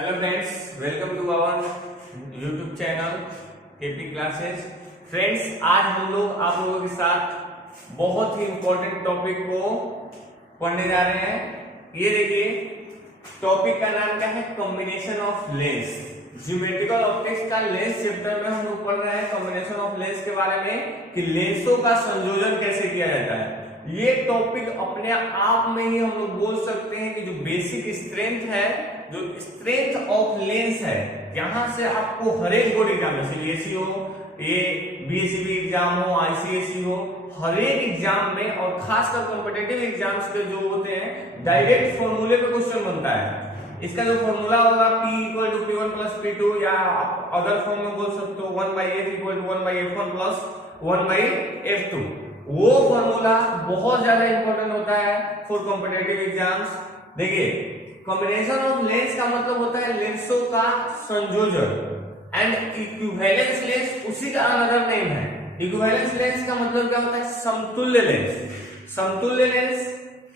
Hello friends, welcome to our YouTube channel KP classes. Friends, आज हम लोग आप लोगों के साथ बहुत ही इंपॉर्टेंट टॉपिक को पढ़ने जा रहे हैं। ये देखिए, टॉपिक का नाम क्या है? Combination of lens. Geometrical optics का लेंस चैप्टर में हम लोग पढ़ रहे हैं कॉम्बिनेशन ऑफ लेंस के बारे में कि लेंसों का संयोजन कैसे किया जाता है। ये टॉपिक अपने आप में ही हम लोग बोल सकते हैं कि जो बेसिक स्ट्रेंथ है, जो स्ट्रेंथ ऑफ लेंस है, यहां से आपको हर एक बोर्ड एग्जाम में सीबीएसई हो, ये बीएससी एग्जाम हो, आईसीएसई हो, हर एक एग्जाम में और खासकर कॉम्पिटिटिव एग्जाम्स के जो होते हैं डायरेक्ट फॉर्मूले पे क्वेश्चन बनता है। इसका जो फॉर्मूला होगा P equal to P1 plus P2, या आप अदर फॉर्म में बोल सकते हो 1/f equal to 1/f1 plus 1/f2। वो फॉर्मूला बहुत ज्यादा इंपॉर्टेंट होता है फॉर कॉम्पिटिटिव एग्जाम्स। देखिए, कॉम्बिनेशन ऑफ लेंस का मतलब होता है लेंसों का संयोजन, एंड इक्विवेलेंस लेंस उसी का अनदर नेम है। इक्विवेलेंस लेंस का मतलब क्या होता है? समतुल्य लेंस। समतुल्य लेंस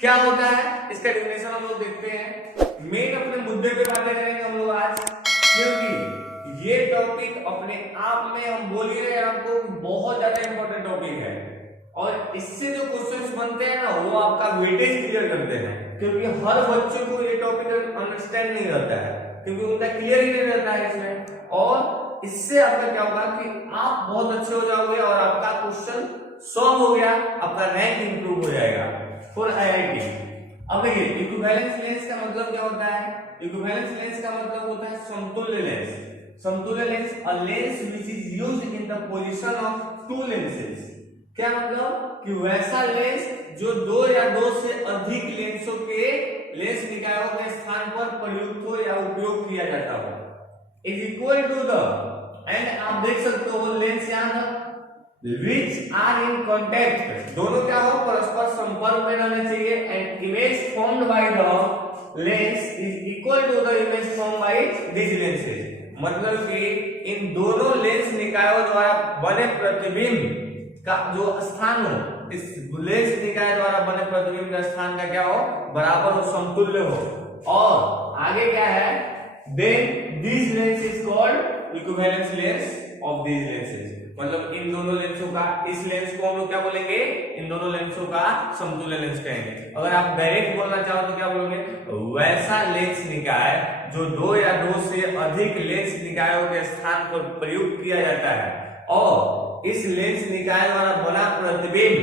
क्या होता है, इसका डेफिनेशन हम लोग देखते हैं। मेन अपने मुद्दे पे बातें करेंगे हम लोग आज, क्योंकि ये टॉपिक अपने आप में हम बोल ही रहे हैं आपको बहुत ज्यादा इंपॉर्टेंट टॉपिक है, और इससे जो क्वेश्चंस बनते हैं ना, वो आपका वेटेज क्लियर करते हैं। क्योंकि हर बच्चे को ये टॉपिक अंडरस्टैंड नहीं रहता है, क्योंकि उनका क्लियर ही नहीं रहता है इसमें, और इससे आपका क्या होगा कि आप बहुत अच्छे हो जाओगे और आपका क्वेश्चन सॉल्व हो गया, आपका रैंक इंप्रूव हो जाएगा फॉर आईआईटी। अब देखिए, इक्विवेलेंस लेंस का मतलब क्या होता है? इक्विवेलेंस लेंस का मतलब होता है समतुल्य लेंस। समतुल्य lens, a lens which is used in the position of to lenses. क्या मतलब कि वैसा लेंस जो दो या दो से अधिक लेंसों के लेंस निकायों के स्थान पर प्रयुक्त हो या उपयोग किया जाता हो, is equal to the, and आप देख सकते हो लेंस यहां which are in contact, दोनों क्या हो? परस्पर संपर्क में रहने चाहिए, and image formed by the lens is equal to the image formed by these lenses। मतलब कि इन दोनों लेंस निकायों द्वारा बने प्रतिबिंब का जो स्थान हो, इस लेंस निकाय द्वारा बने प्रतिबिंब का स्थान का क्या हो? बराबर हो, समतुल्य हो। और आगे क्या है? then this lens is called equivalence lens of these lenses। मतलब इन दोनों लेंसों का, इस लेंस को हम लोग क्या बोलेंगे? इन दोनों लेंसों का समतुल्य लेंस कहेंगे। अगर आप डायरेक्ट बोलना चाहो तो क्या बोलोगे? वैसा लेंस निकाय जो दो या दो से अधिक लेंस निकायों के स्थान पर प्रयुक्त किया जाता है, और इस लेंस निकाय द्वारा बना प्रतिबिंब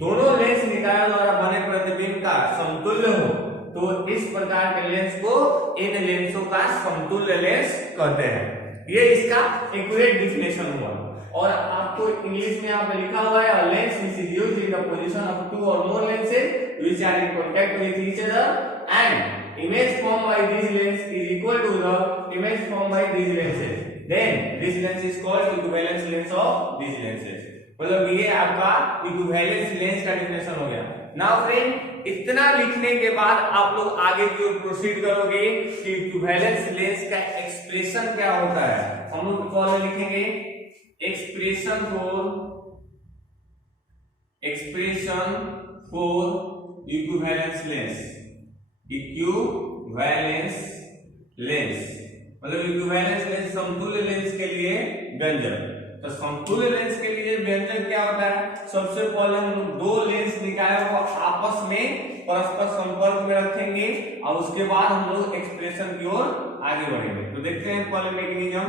दोनों लेंस निकायों द्वारा बने प्रतिबिंब का समतुल्य हो, तो इस प्रकार के लेंस को इन लेंसों का समतुल्य लेंस कहते हैं। ये इसका एक्यूरेट डिफिनेशन हुआ। और आपको इंग्लिश में यहाँ पे लिखा हुआ है, a lens which is used in the position of two or more lenses which are in contact with each other, and image formed by these lenses is equal to the image formed by these lenses, then this lens is called equivalence lens of these lenses। मतलब ये आपका equivalence lens का definition हो गया। Now friend, इतना लिखने के बाद आप लोग आगे की ओर प्रोसीड करोगे कि इक्विवेलेंस लेंस का एक्सप्रेशन क्या होता है। हम लोग कॉल लिखेंगे expression for equivalence lens. Equivalence lens मतलब इक्विवेलेंस लेंस, समतुल्य लेंस के लिए व्यंजक। तो समतुल्य लेंस के लिए व्यंजक क्या होता है? सबसे पहले हम लोग दो लेंस निकायों को आपस में परस्पर संपर्क में रखेंगे, और उसके बाद हम लोग एक्सप्रेशन की ओर आगे बढ़ेंगे। तो देखते हैं पहले मैकेनिज्म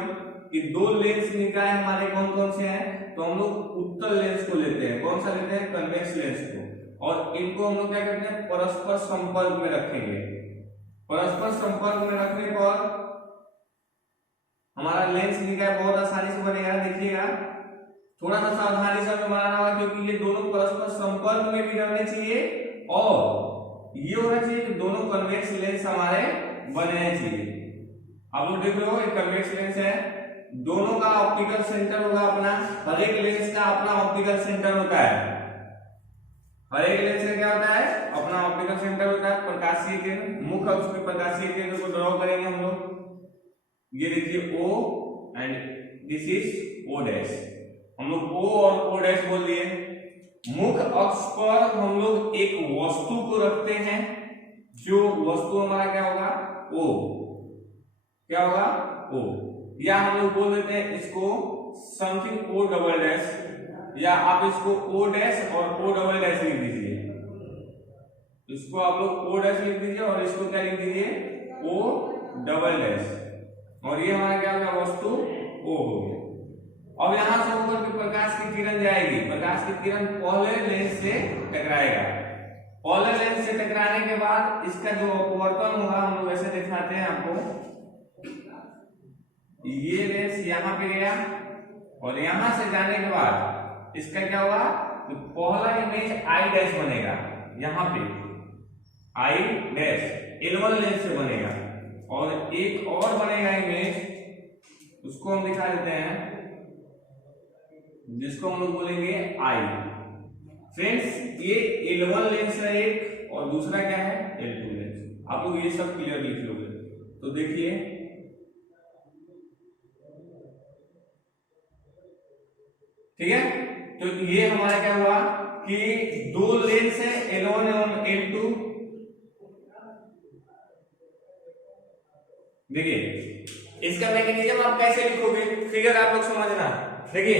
कि दो लेंस निकाय हमारे कौन कौन से हैं। तो हम लोग उत्तल लेंस को लेते हैं। कौन सा लेते हैं? कन्वेक्स लेंस को। और इनको हम लोग क्या करते हैं? परस्पर संपर्क में रखेंगे। परस्पर संपर्क में रखने पर हमारा लेंस निकाय बहुत आसानी से बनेगा। देखिएगा, थोड़ा सा सावधानी से हमें बनाना होगा, क्योंकि ये दोनों परस्पर संपर्क में भी रहने चाहिए, और ये होना चाहिए कि दोनों कन्वेक्स लेंस हमारे बनने चाहिए। आप लोग देख रहे हो, एक कन्वेक्स लेंस है, दोनों का ऑप्टिकल सेंटर होगा अपना। हर एक लेंस का अपना ऑप्टिकल सेंटर होता है। हर एक लेंस का क्या होता है? अपना ऑप्टिकल सेंटर होता है। प्रकाशीय केंद्र, मुख्य अक्ष के प्रकाशीय केंद्र को ड्रॉ करेंगे हम लोग। ये देखिए O, and this is O dash. हम लोग O और O डैश बोल दिए। मुख्य अक्ष पर हम लोग एक वस्तु को रखते हैं, जो वस्तु हमारा क्या होगा? O। क्या होगा ओ, या हम लोग बोल देते हैं इसको समथिंग ओ डबल डैश, या आप इसको ओ डैश और ओ डबल डैश लिख दीजिए। इसको आप लोग ओ डैश लिख दीजिए और इसको क्या लिख दीजिए ओ डबल डैश, और ये हमारा क्या होगा वस्तु ओ हो गया। अब यहां से ऊपर की प्रकाश की किरण जाएगी, प्रकाश की किरण पहले लेंस से टकराएगा, पहले लेंस से टकराने के बाद इसका जो अपवर्तन होगा हम लोग ऐसे दिखाते हैं आपको, ये लेंस यहाँ पे गया और यहां से जाने के बाद इसका क्या होगा, तो पहला इमेज आई डैश बनेगा, यहाँ पे आई डैश L1 लेंस से बनेगा, और एक और बनेगा इमेज, उसको हम दिखा देते हैं, जिसको हम लोग बोलेंगे आई। फ्रेंड्स ये L1 लेंस है एक, और दूसरा क्या है L2 लेंस। आप लोग ये सब क्लियर लिख लोगे तो देखिए, ठीक है। तो ये हमारा क्या हुआ कि दो लेंस है L1 एवं L2। देखिए इसका मैकेनिज्म आप कैसे लिखोगे, फिगर आप लोग समझना। देखिए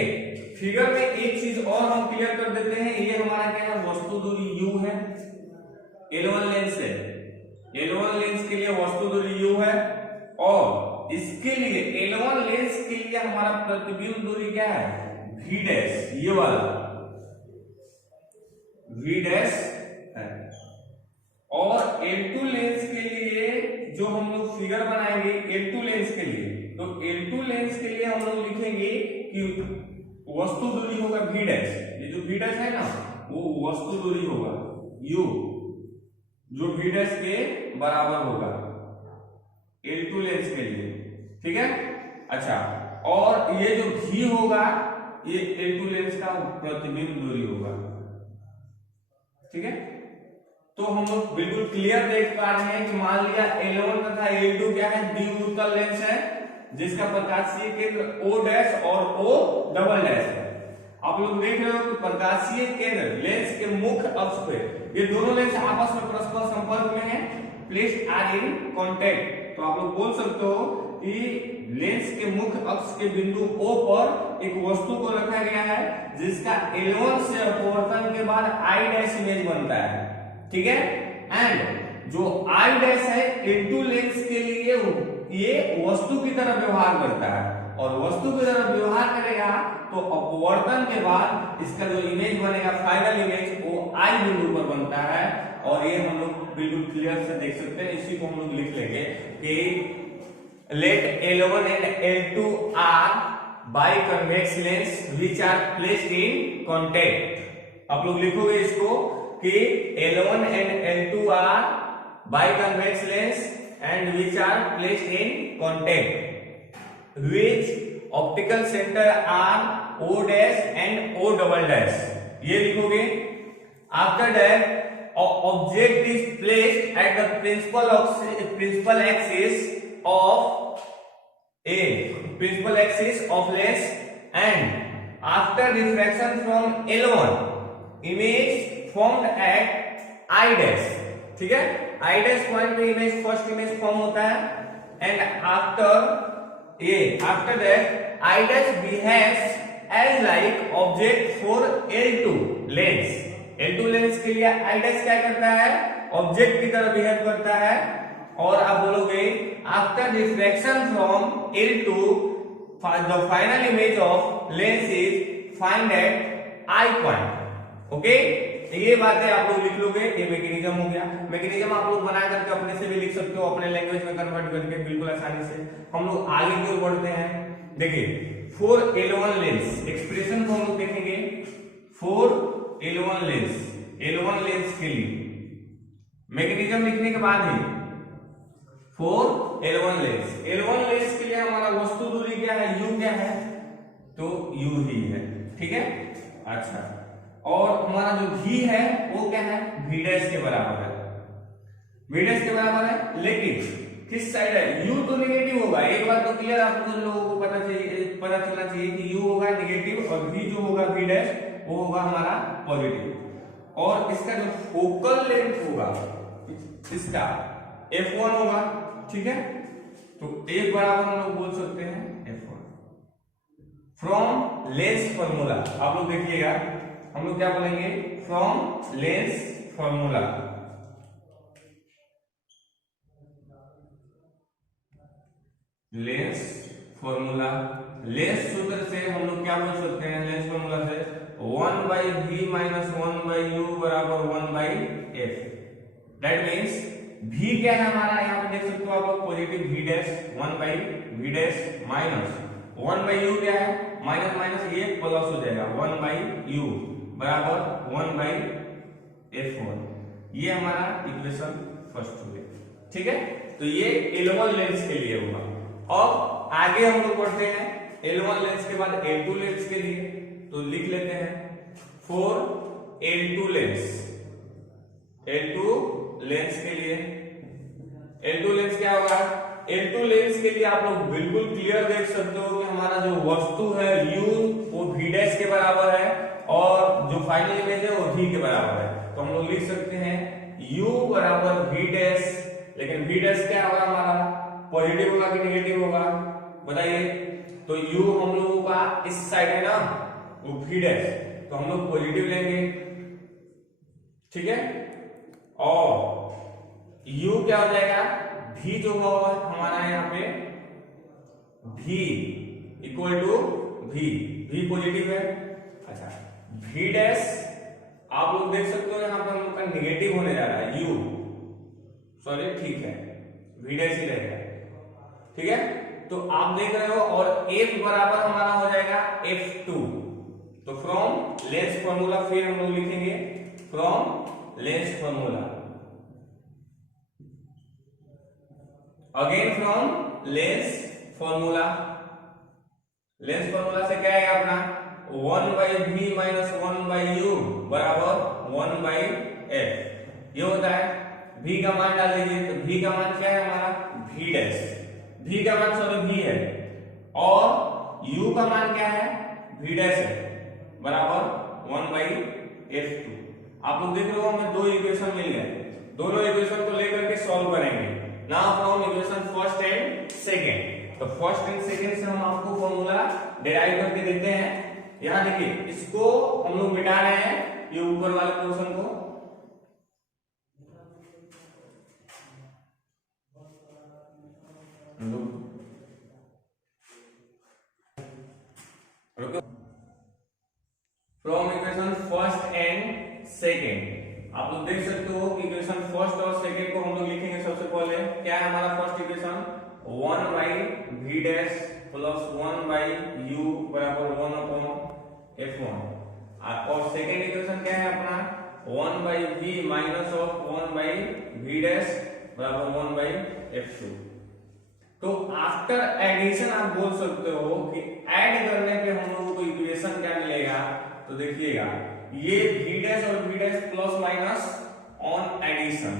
फिगर में एक चीज और हम क्लियर कर देते हैं, ये हमारा क्या है वस्तु दूरी u है, L1 लेंस है, L1 लेंस के लिए वस्तु दूरी u है, और इसके लिए L1 लेंस के लिए हमारा प्रतिबिंब दूरी क्या है v डैश, ये वाला v डैश है। और L2 लेंस के लिए जो हम लोग फिगर बनाएंगे L2 लेंस के लिए, तो L2 लेंस के लिए हम लोग लिखेंगे कि वस्तु दूरी होगा v डैश, ये जो v डैश है ना वो वस्तु दूरी होगा u, जो v डैश के बराबर होगा L2 लेंस के लिए, ठीक है। अच्छा, और ये जो v होगा ये L2 लेंस का प्रतिबिंब दूरी होगा, ठीक है। तो हम लोग बिल्कुल क्लियर देख पा रहे हैं कि मान लिया L1 तथा L2 क्या है द्विवृत्तल लेंस है, जिसका प्रकाशीय केंद्र O डैश और O डबल डैश है। आप लोग देख रहे हो कि प्रकाशीय केंद्र लेंस के मुख्य अक्ष पे, ये दोनों लेंस आपस में परस्पर संपर्क में है, प्लेस्ड आर इन कांटेक्ट। तो आप लोग बोल सकते हो कि लेंस के मुख्य अक्ष के बिंदु O पर एक वस्तु को रखा गया है, जिसका L1 से अपवर्तन के बाद I डैश इमेज बनता है, ठीक है। एंड जो I डैश है L2 लेंस के लिए ये वस्तु की तरह व्यवहार करता है, और वस्तु की तरह व्यवहार करेगा तो अपवर्तन के बाद इसका जो इमेज बनेगा फाइनल इमेज वो I बिंदु पर बनता है। और ये हम लोग बिल्कुल क्लियर से देख सकते हैं, इसी को हम लोग लिख लेंगे कि let L1 and L2 are biconvex lens which are placed in contact. आप लोग लिखोगे इसको कि L1 and L2 are biconvex lens and which are placed in contact, which optical center are O dash and O double dash, ये लिखोगे। After that object is placed at the principal axis of lens, and after refraction from L1 image formed at I dash, ठीक है। I dash point पे image first image form होता है, and after that I dash behaves as like object for L2 lens. L2 lens के लिए I dash क्या करता है ऑब्जेक्ट की तरह बिहेव करता है, और आप बोलोगे after reflection from L2 the final image of lens is find at I point, okay. ये बातें आप लोग लिख लोगे, ये मैकेनिज्म हो गया। मैकेनिज्म आप लोग बना करके अपने से भी लिख सकते हो, अपने लैंग्वेज में कन्वर्ट करके बिल्कुल आसानी से। हम लोग आगे की ओर बढ़ते हैं। देखिए फॉर L1 लेंस एक्सप्रेशन को हम लोग देखेंगे। फॉर L1 लेंस के लिए मैकेनिज्म लिखने के बाद ही फॉर L1 लेंस के लिए हमारा वस्तु दूरी क्या है u क्या है, तो u ही है, ठीक है। अच्छा, और हमारा जो v है वो क्या है v डैश के बराबर है, v डैश के बराबर है। लेकिन किस साइड है u तो नेगेटिव होगा, एक बात तो क्लियर आप लोगों को पता चलना चाहिए कि u होगा नेगेटिव और v जो होगा v डैश वो होगा हमारा पॉजिटिव। और इसका जो फोकल लेंथ होगा इसका f1 होगा, ठीक है। तो एक बराबर हम लोग बोल सकते हैं F1 फ्रॉम लेंस फॉर्मूला। आप लोग देखिएगा हम लोग क्या बोलेंगे, from lens formula. Lens formula, lens सूत्र से हम लोग क्या बोल सकते हैं, लेंस फॉर्मूला से 1/v माइनस 1/u बराबर 1/f। दैट मीन्स v क्या है हमारा, यहाँ पे देख सकते हो आप लोग positive v dash 1/v dash minus 1/u क्या है, माइनस माइनस ये प्लस हो जाएगा 1/u बराबर 1/f1। ये हमारा इक्वेशन फर्स्ट हो गया। ठीक है, तो ये L1 लेंस के लिए होगा। अब आगे हम लोग बढ़ते हैं L1 लेंस के बाद L2 लेंस के लिए, तो लिख लेते हैं for L2 lens. L2 lens के लिए, L2 लेंस क्या होगा, L2 लेंस के लिए आप लोग बिल्कुल क्लियर देख सकते हो कि हमारा जो वस्तु है u वो v डैश के बराबर है और जो फाइनल इमेज है वो v के बराबर है। तो हम लोग लिख सकते हैं u बराबर v डैश, लेकिन v डैश क्या होगा हमारा, पॉजिटिव होगा कि नेगेटिव होगा बताइए। तो u हम लोगों का इस साइड है ना वो v डैश, तो हम लोग पॉजिटिव लेंगे। ठीक है, और u क्या हो जाएगा, v जो होगा हमारा यहाँ पे v equal to v positive है। अच्छा, v डैश आप लोग देख सकते हो यहाँ पे हम लोग का निगेटिव होने जा रहा है, u सॉरी ठीक है v डैश ही रहेगा। ठीक है, तो आप देख रहे हो, और f बराबर हमारा हो जाएगा f2। तो फ्रॉम लेंस फॉर्मूला फिर हम लोग लिखेंगे from lens formula, again from lens formula. Lens formula से क्या है अपना 1/v माइनस 1/u बराबर 1/f। ये होता है, v का मान डाल दीजिए, तो v का मान क्या है हमारा v डैश, v का मान सॉरी v है, और u का मान क्या है v डैश है बराबर 1/f2। आप लोग देख रहे हो हमें दो इक्वेशन मिल गए, दोनों इक्वेशन को लेकर के सॉल्व करेंगे। Now from equation first and second, तो फर्स्ट एंड सेकंड से हम आपको फॉर्मूला डिराइव करके देते हैं। यहां देखिए इसको हम लोग मिटा रहे हैं, ये ऊपर वाले पोर्शन को, from equation first and second आप लोग देख सकते हो कि इक्वेशन फर्स्ट और सेकंड को हम लोग लिखेंगे। सबसे पहले क्या है हमारा first equation 1/v dash plus 1/u बराबर 1/f1, और सेकंड इक्वेशन क्या है अपना 1/v minus of 1/v dash बराबर 1/f2। तो आफ्टर एडिशन आप बोल सकते हो कि ऐड करने पे हम लोगों को इक्वेशन क्या मिलेगा, तो देखिएगा ये v डैश और v dash plus minus on addition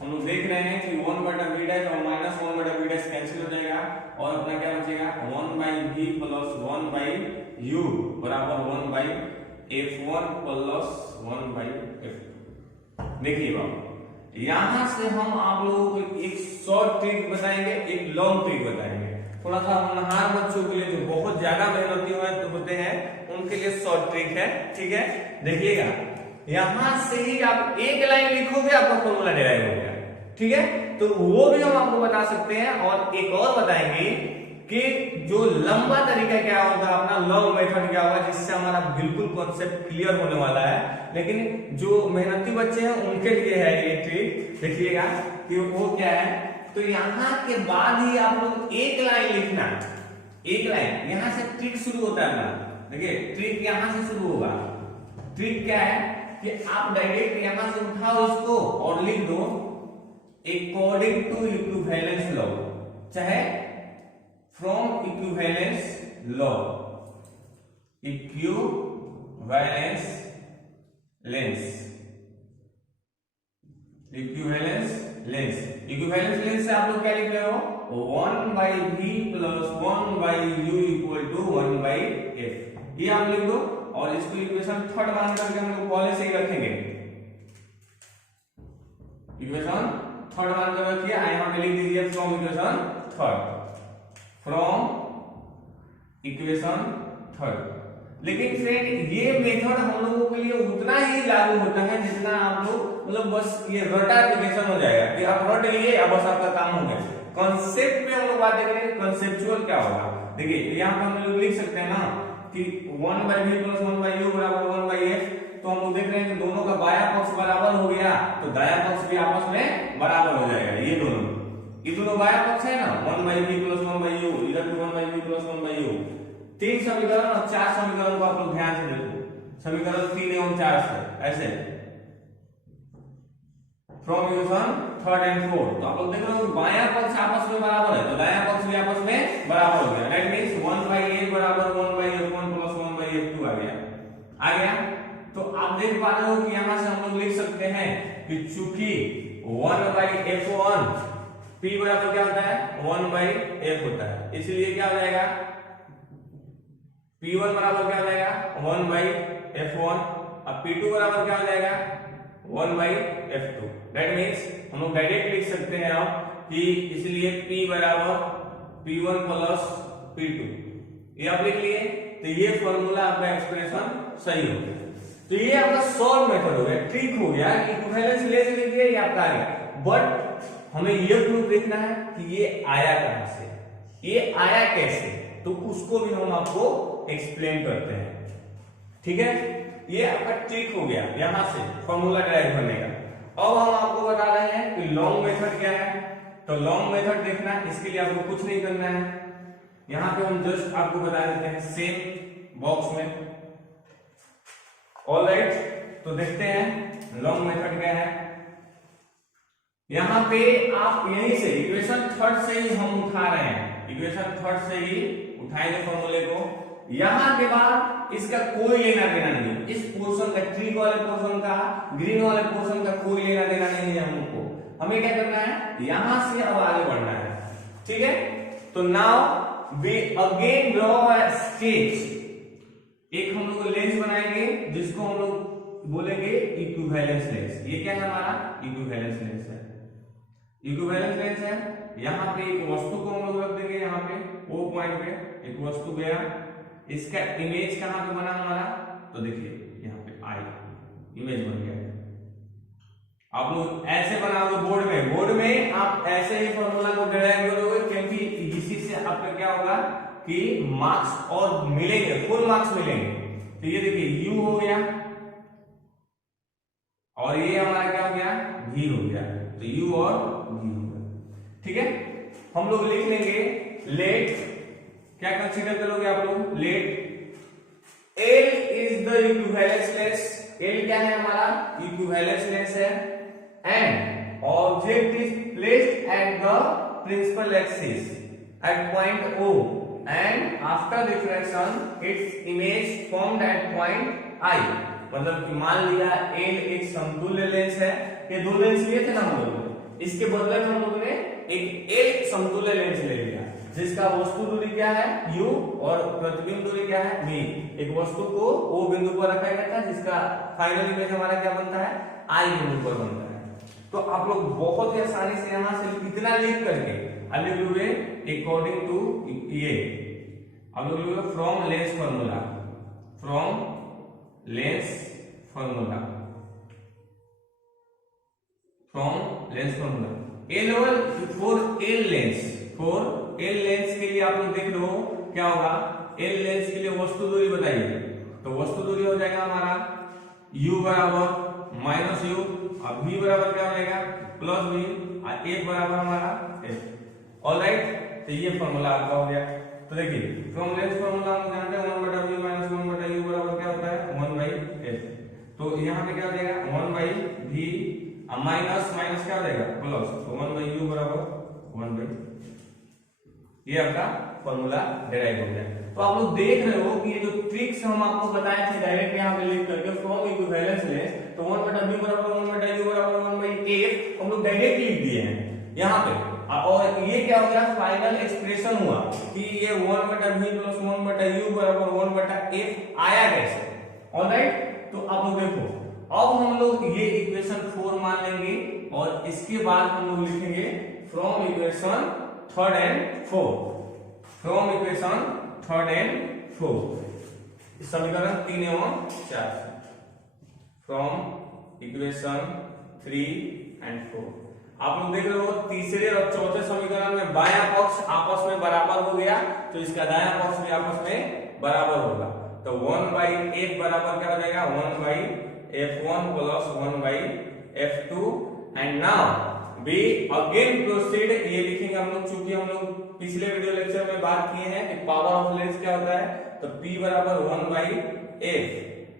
हम लोग देख रहे हैं कि 1/v डैश और माइनस 1/v डैश कैंसिल हो जाएगा, और अपना क्या बचेगा 1/v प्लस 1/u बराबर 1/f1 प्लस 1/f2। देखिए बाबू, यहां से हम आप लोगों को एक शॉर्ट ट्रिक बताएंगे, एक लॉन्ग ट्रिक बताएंगे। थोड़ा सा होनहार बच्चों के लिए जो बहुत ज्यादा मेहनती होते हैं उनके लिए शॉर्ट ट्रिक है। ठीक है, देखिएगा यहां से ही आप एक लाइन लिखोगे आपका फॉर्मूला डिराइव हो गया। ठीक है, तो वो भी हम आपको बता सकते हैं, और एक और बताएंगे कि जो लंबा तरीका क्या होगा, अपना लॉन्ग मेथड क्या होगा, जिससे हमारा बिल्कुल कॉन्सेप्ट क्लियर होने वाला है। लेकिन जो मेहनती बच्चे हैं उनके लिए है ये ट्रिक। देखिएगा कि वो क्या है, तो यहां के बाद ही आप लोग एक लाइन लिखना, एक लाइन यहां से ट्रिक शुरू होता है ना। देखिए ट्रिक यहां से शुरू होगा। ट्रिक क्या है कि आप डायरेक्ट यहां से उठाओ इसको और लिख दो अकॉर्डिंग टू इक्विवेलेंस लॉ, चाहे from equivalence law, equivalence lens से आप लोग क्या लिख रहे हो 1/v plus 1/u equal to 1/f, ये आप लिख दो, और इसको इक्वेशन थर्ड मान करके हम लोग पहले से ही रखेंगे। इक्वेशन थर्ड मान कर रखिए, यहाँ पे लिख दीजिए from equation third, from equation third. लेकिन फ्रेंड ये मेथड हम लोगों के लिए उतना ही लागू होता है जितना आप लोग मतलब बस ये रटाफिकेशन हो जाएगा कि आप रट लिए अब बस आपका काम हो गया। कॉन्सेप्ट पे हम लोग बात करेंगे, कॉन्सेप्चुअल क्या होगा। देखिए यहाँ पे हम लोग लिख सकते हैं ना कि 1/v + 1/u = 1/f। तो हम लोग देख रहे हैं कि दोनों का बायां पक्ष बराबर हो गया तो दायां पक्ष भी आपस में बराबर हो जाएगा। ये दोनों बायां पक्ष है ना, 1/v + 1/u, इधर भी 1/v + 1/u। 3 समीकरण और 4 समीकरण को आप लोग ध्यान से देखो, समीकरण 3 एवं 4 से ऐसे from equation third and fourth. तो आप लोग देख रहे हो बायां पक्ष आपस में बराबर है तो दायां पक्ष भी आपस में बराबर हो गया। That means 1/a = 1/f1 + 1/f2 आ गया। तो आप देख पा रहे हो कि यहां से हम लोग लिख सकते हैं कि चूंकि 1/f1 p बराबर क्या होता है 1/f होता है, इसलिए क्या हो जाएगा p1 बराबर क्या हो जाएगा 1/f1 और p2 बराबर क्या हो जाएगा 1/f2। दैट मींस हम लोग डायरेक्ट लिख सकते हैं अब कि इसलिए p बराबर p1 + p2, ये आप लिख लिए। तो ये फॉर्मूला आपका एक्सप्रेशन सही हो गया। तो ये आपका सॉल्व मेथड हो गया, ट्रिक हो गया कि इक्विवेलेंस लेस लिख दिया, ये आपका आ गया। बट हमें ये प्रूफ देखना है कि ये आया कहां से, ये आया कैसे, तो उसको भी हम आपको एक्सप्लेन करते हैं। ठीक है, ये आपका ट्रिक हो गया यहां से फॉर्मूला डिराइव करने का। अब हम आपको बता रहे हैं कि लॉन्ग मेथड क्या है। तो लॉन्ग मेथड देखना, इसके लिए आपको कुछ नहीं करना है, यहां पे हम जस्ट आपको बता देते हैं सेम बॉक्स में। ऑलराइट, तो देखते हैं लॉन्ग मेथड क्या है। यहां पे आप यहीं से इक्वेशन थर्ड से ही हम उठा रहे हैं, इक्वेशन थर्ड से ही उठाएंगे फॉर्मूले को। यहां के बाद इसका कोई लेना देना नहीं, इस पोर्शन का ट्रिक वाले पोर्शन का ग्रीन वाले पोर्शन का कोई लेना देना नहीं है हमको। हमें क्या करना है, यहां से अब आगे बढ़ना है। ठीक है, तो now we again draw a sketch. एक हम लोग लेंस बनाएंगे जिसको हम लोग बोलेंगे इक्विवेलेंस लेंस। ये क्या है हमारा इक्विवेलेंस लेंस है, इक्विवेलेंस लेंस है। यहाँ पे एक वस्तु को हम लोग रख देंगे, यहाँ पे ओ पॉइंट पे एक वस्तु गया, इसका इमेज कहां पे बना हमारा, तो देखिए यहाँ पे आई इमेज बन गया। आप लोग ऐसे बनाओगे बोर्ड में आप ऐसे ही फॉर्मूला को डिराइव करोगे, क्योंकि इसी से आपका क्या होगा कि मार्क्स और मिलेंगे, फुल मार्क्स मिलेंगे। तो ये देखिए u हो गया और ये हमारा क्या हो गया v हो गया, तो u और v हो गया। ठीक है, हम लोग लिख लेंगे लेट, क्या कंसीडर करोगे आप लोग, let L is the equivalence lens. L क्या है हमारा इक्विवेलेंस लेंस है, and object is placed at the principal axis at point O and after reflection its image formed at point I। मतलब कि मान लिया L एक समतुल्य लेंस है, ये दो लेंस लिए थे ना हम लोग, इसके बदले में हम लोग ने एक L समतुल्य लेंस ले लिया जिसका वस्तु दूरी क्या है u और प्रतिबिंब दूरी क्या है v। एक वस्तु को O बिंदु पर रखा गया था जिसका फाइनल इमेज हमारा क्या बनता है I बिंदु पर बनता है। तो आप लोग बहुत ही आसानी से यहां से इतना लिख करके लिख लोगे अकॉर्डिंग टू ये, अब लोग लोगे from lens formula, from lens formula, from lens formula. A level for L lens, for L lens के लिए आप लोग देख लो क्या होगा, एल लेंस के लिए वस्तु दूरी बताइए, तो वस्तु दूरी हो जाएगा हमारा u बराबर -u और v बराबर क्या हो जाएगा +v और f बराबर हमारा f। ऑलराइट, तो ये फॉर्मूला आपका हो गया। तो देखिए फ्रॉम लेंस फॉर्मूला हम जानते हैं 1/v - 1/u बराबर क्या होता है 1/f। तो यहाँ पे क्या हो जाएगा 1/v माइनस माइनस क्या हो जाएगा प्लस, तो 1/u बराबर 1/, ये आपका फॉर्मूला डिराइव हो गया। तो आप लोग देख रहे हो कि ये जो ट्रिक्स हम आपको बताए थे डायरेक्ट यहाँ पे लिख करके फ्रॉम इक्विवेलेंस लेंस, तो 1/v बराबर 1/u बराबर 1/f हम लोग डायरेक्ट लिख दिए हैं यहाँ पे। और ये क्या हो गया फाइनल एक्सप्रेशन हुआ कि ये 1/v + 1/u बराबर 1/f आया कैसे। ऑलराइट, तो आप लोग देखो अब हम लोग ये इक्वेशन 4 मान लेंगे और इसके बाद हम लोग लिखेंगे from equation third and fourth, from equation third and fourth, समीकरण 3 एवं 4 से, फ्रॉम इक्वेशन 3 एंड 4। आप लोग देख रहे हो तीसरे और चौथे समीकरण में बायां पक्ष आपस में बराबर हो गया, तो इसका दायां पक्ष भी आपस में बराबर होगा। तो 1/f बराबर क्या हो जाएगा, 1/f1 plus 1/f2। And now we again proceed, ये लिखेंगे हम लोग, चूंकि हम लोग पिछले वीडियो लेक्चर में बात किए हैं कि पावर ऑफ लेंस क्या होता है, तो p बराबर 1/f,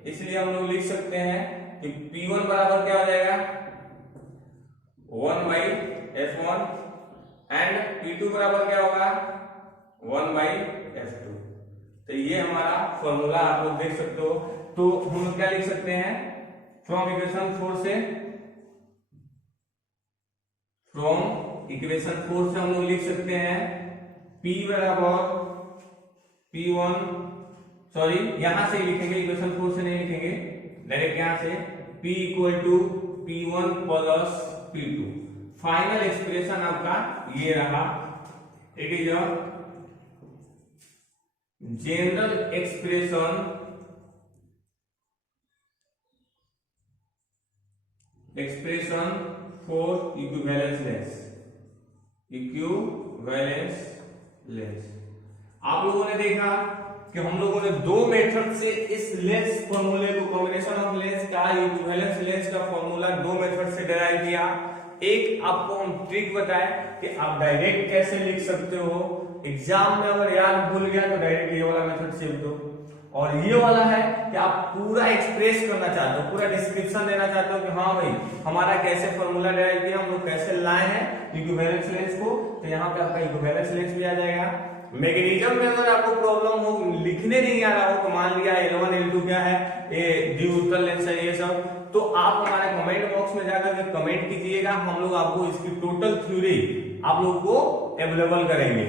इसलिए हम लोग लिख सकते हैं कि p1 बराबर क्या हो जाएगा, 1/f1 एंड p2 बराबर क्या होगा, 1/f2। तो ये हमारा फॉर्मूला आप लोग देख सकते हो। तो हम लोग क्या लिख सकते हैं, फ्रॉम इक्वेशन 4 से, फ्रॉम इक्वेशन 4 से हम लोग लिख सकते हैं p बराबर p1, सॉरी यहां से लिखेंगे, इक्वेशन 4 से नहीं लिखेंगे, डायरेक्ट यहां से p equal to p1 plus p2। Final expression आपका ये रहा, it is a general expression for equivalence lens, equivalence lens. आप लोगों ने देखा कि हम लोगों ने दो मेथड से इस लेंस फॉर्मूले को, कॉम्बिनेशन ऑफ लेंस का इक्विवेलेंस लेंस का फॉर्मूला दो मेथड से डिराइव किया। एक आपको हम ट्रिक बताए कि आप डायरेक्ट कैसे लिख सकते हो, एग्जाम में अगर याद भूल गया तो डायरेक्ट ये वाला मेथड सीख दो, और ये वाला है कि आप पूरा एक्सप्रेस करना चाहते हो, पूरा डिस्क्रिप्शन देना चाहते हो कि हाँ भाई हमारा कैसे फॉर्मूला डिराइव किया, हम लोग कैसे लाए हैं इक्विवेलेंस लेंस को, तो यहाँ पे आपका इक्विवेलेंस लेंस भी आ जाएगा। मैग्नीशियम में अगर आपको प्रॉब्लम हो, लिखने नहीं आ रहा हो, तो मान लिया L1 L2 क्या है, ये द्विउत्तल लेंस है ये सब, तो आप हमारे कमेंट बॉक्स में जाकर के कमेंट कीजिएगा, हम लोग आपको इसकी टोटल थ्योरी आप लोग को अवेलेबल करेंगे।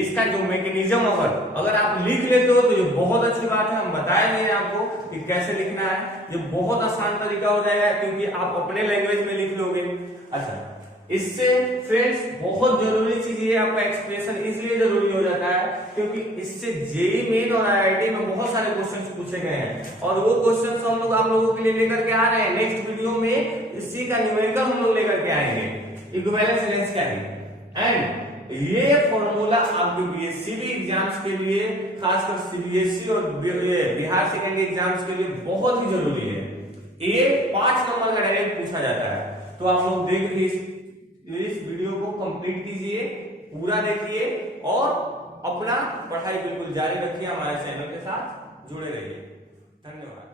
इसका जो मैकेनिज्म अगर आप लिख लेते हो तो ये बहुत अच्छी बात है, हम बताए नहीं आपको कि कैसे लिखना है, ये बहुत आसान तरीका हो जाएगा क्योंकि आप अपने लैंग्वेज में लिख लोगे। अच्छा, इससे फ्रेंड्स बहुत जरूरी चीज ये आपका एक्सप्रेशन इसलिए जरूरी हो जाता है क्योंकि इससे जेईई मेन और आईआईटी में बहुत सारे क्वेश्चंस पूछे गए हैं, और वो क्वेश्चंस हम लोग आप लोगों के लिए लेकर के आ रहे हैं। नेक्स्ट वीडियो में इसी का न्यूमेरिकल हम लोग लेकर के आएंगे, इक्विवेलेंस लेंस क्या है। एंड ये फॉर्मूला आपके बीएससी एग्जाम्स के लिए, खासकर सीबीएसई और बिहार सेकेंडरी एग्जाम्स के लिए बहुत ही जरूरी है। ये 5 नंबर का डायरेक्ट पूछा जाता है, तो आप लोग देख इस वीडियो को कंप्लीट कीजिए, पूरा देखिए और अपना पढ़ाई बिल्कुल जारी रखिए, हमारे चैनल के साथ जुड़े रहिए। धन्यवाद।